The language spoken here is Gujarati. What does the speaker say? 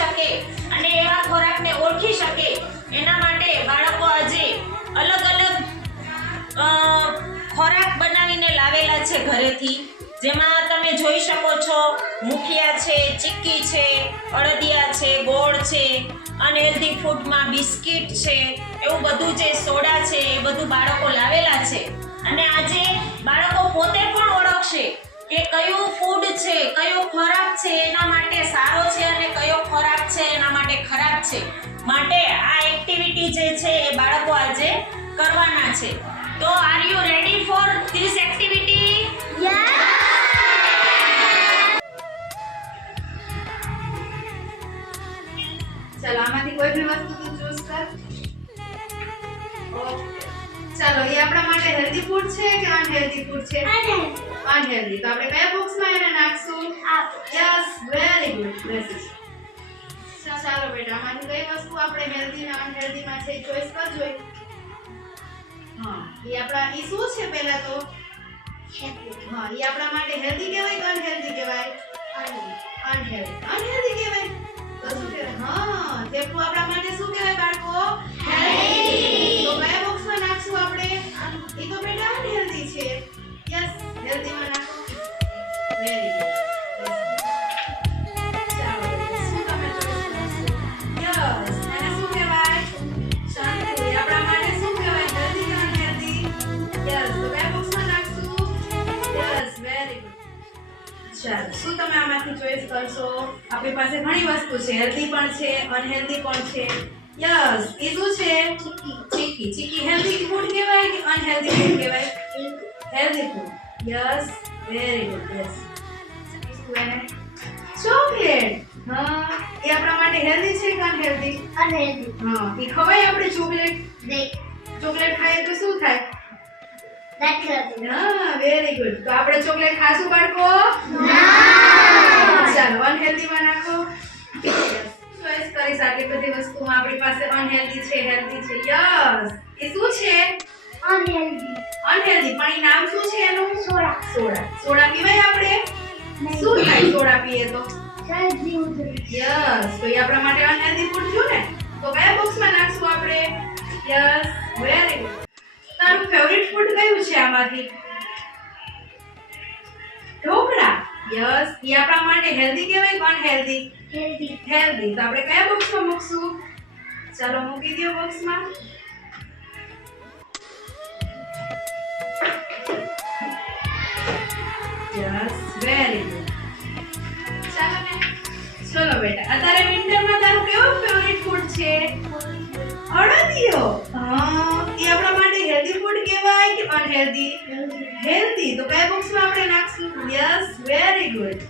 શકે અને એવા ખોરાકને ઓળખી શકે એના માટે બાળકો આજે અલગ અલગ ખોરાક બનાવીને લાવેલા છે ઘરેથી, જેમાં તમે જોઈ શકો છો મુખિયા છે, ચીક્કી છે, અડદિયા છે, ગોળ છે, અનહેલ્ધી ફૂડમાં બિસ્કિટ છે, એવું બધું જે સોડા છે એ બધું બાળકો લાવેલા છે. અને આજે બાળકો પોતે પણ ઓળખશે કે કયું ફૂડ છે, કયો ખોરાક છે એના માટે સારો છે અને કયો ખોરાક છે એના માટે ખરાબ છે. માટે આ એક્ટિવિટી જે છે એ બાળકો આજે કરવાના છે. તો are you ready for this activity? ચાલો આમાંથી કોઈ પણ વસ્તુ તું ચૂઝ કર. ચાલો એ આપણા માટે હેલ્ધી ફૂડ છે કે અનહેલ્ધી ફૂડ છે? અનહેલ્ધી. તો આપણે કયા બોક્સમાં એને નાખશું? Yes, very good. બેસી. ચાલો બેટા આમાંથી કઈ વસ્તુ આપણે હેલ્ધી અને અનહેલ્ધી માં છે ચોઈસ કરજો. હા, એ આપણા ઈ શું છે પહેલા તો? હા, એ આપણા માટે હેલ્ધી કહેવાય કે અનહેલ્ધી કહેવાય? અનહેલ્ધી. અનહેલ્ધી કહેવાય તો શું કહેવાય? હા, તેટલું આપણા માટે શું કહેવાય બાળકો? હેલ્ધી. તો કયા બોક્સમાં નાખશું આપણે? એ તો બેટા અનહેલ્ધી છે. યસ, હેલ્ધી માં નાખો. Very good. ચાલો શું તમે ચોઈસ કરશો? યસ, એને શું કહેવાય? શાંતિ. આપણા માટે શું કહેવાય? હેલ્ધી કે અનહેલ્ધી? યસ, તો કયા બોક્સમાં નાખશું? Yes, very good. ચાલો શું તમે આમાંથી ચોઈસ કરશો? આપણી પાસે ઘણી વસ્તુ છે, હેલ્ધી પણ છે, અનહેલ્ધી પણ છે. યસ, એ શું છે? ચીક્કી. ચીક્કી હેલ્ધી ફૂડ કહેવાય કે અનહેલ્ધી ફૂડ કહેવાય? Healthy food. Yes, very good. Yes. શું એને? ચોકલેટ. હા, એ આપણા માટે હેલ્ધી છે કે અનહેલ્ધી? અનહેલ્ધી. હા, એ ખવાય આપણે ચોકલેટ? નહીં. ચોકલેટ ખાઈએ તો શું થાય? નથી હોતું. હા, વેરી ગુડ. તો આપણે ચોકલેટ ખાશું બાળકો? ચાલો અનહેલ્ધી માં નાખો. ચોઈસ કરીશ આટલી બધી વસ્તુમાં આપણી પાસે અનહેલ્ધી છે, હેલ્ધી છે. યસ, એ શું છે? અનહેલ્ધી. અનહેલ્ધી. પણ એ નામ શું છે એનું? સોડા. સોડા. સોડા પીવાય આપણે? નહીં. શું થાય સોડા પીએ તો? શરદી ઉધરસ. યસ, તો એ આપણા માટે અનહેલ્ધી ફૂડ થયું ને? તો કયા બોક્સમાં નાખશું આપણે? Yes, very good. તારું ફેવરિટ ફૂડ કયું છે આમાંથી? ઢોકળા. યસ, એ આપણા માટે હેલ્ધી કહેવાય કે અનહેલ્ધી? હેલ્ધી. હેલ્ધી. તો આપણે કયા બોક્સમાં મૂકશું? ચાલો મૂકી દો બોક્સમાં. Yes, very good. ચાલો ને. ચલો બેટા અત્યારે વિન્ટરમાં તારું કેવું ફેવરિટ ફૂડ છે? અડદિયો. હા, એ આપણા માટે હેલ્ધી ફૂડ કહેવાય કે અનહેલ્ધી? હેલ્ધી. તો કયા બોક્સમાં આપણે નાખશું? Yes, very good.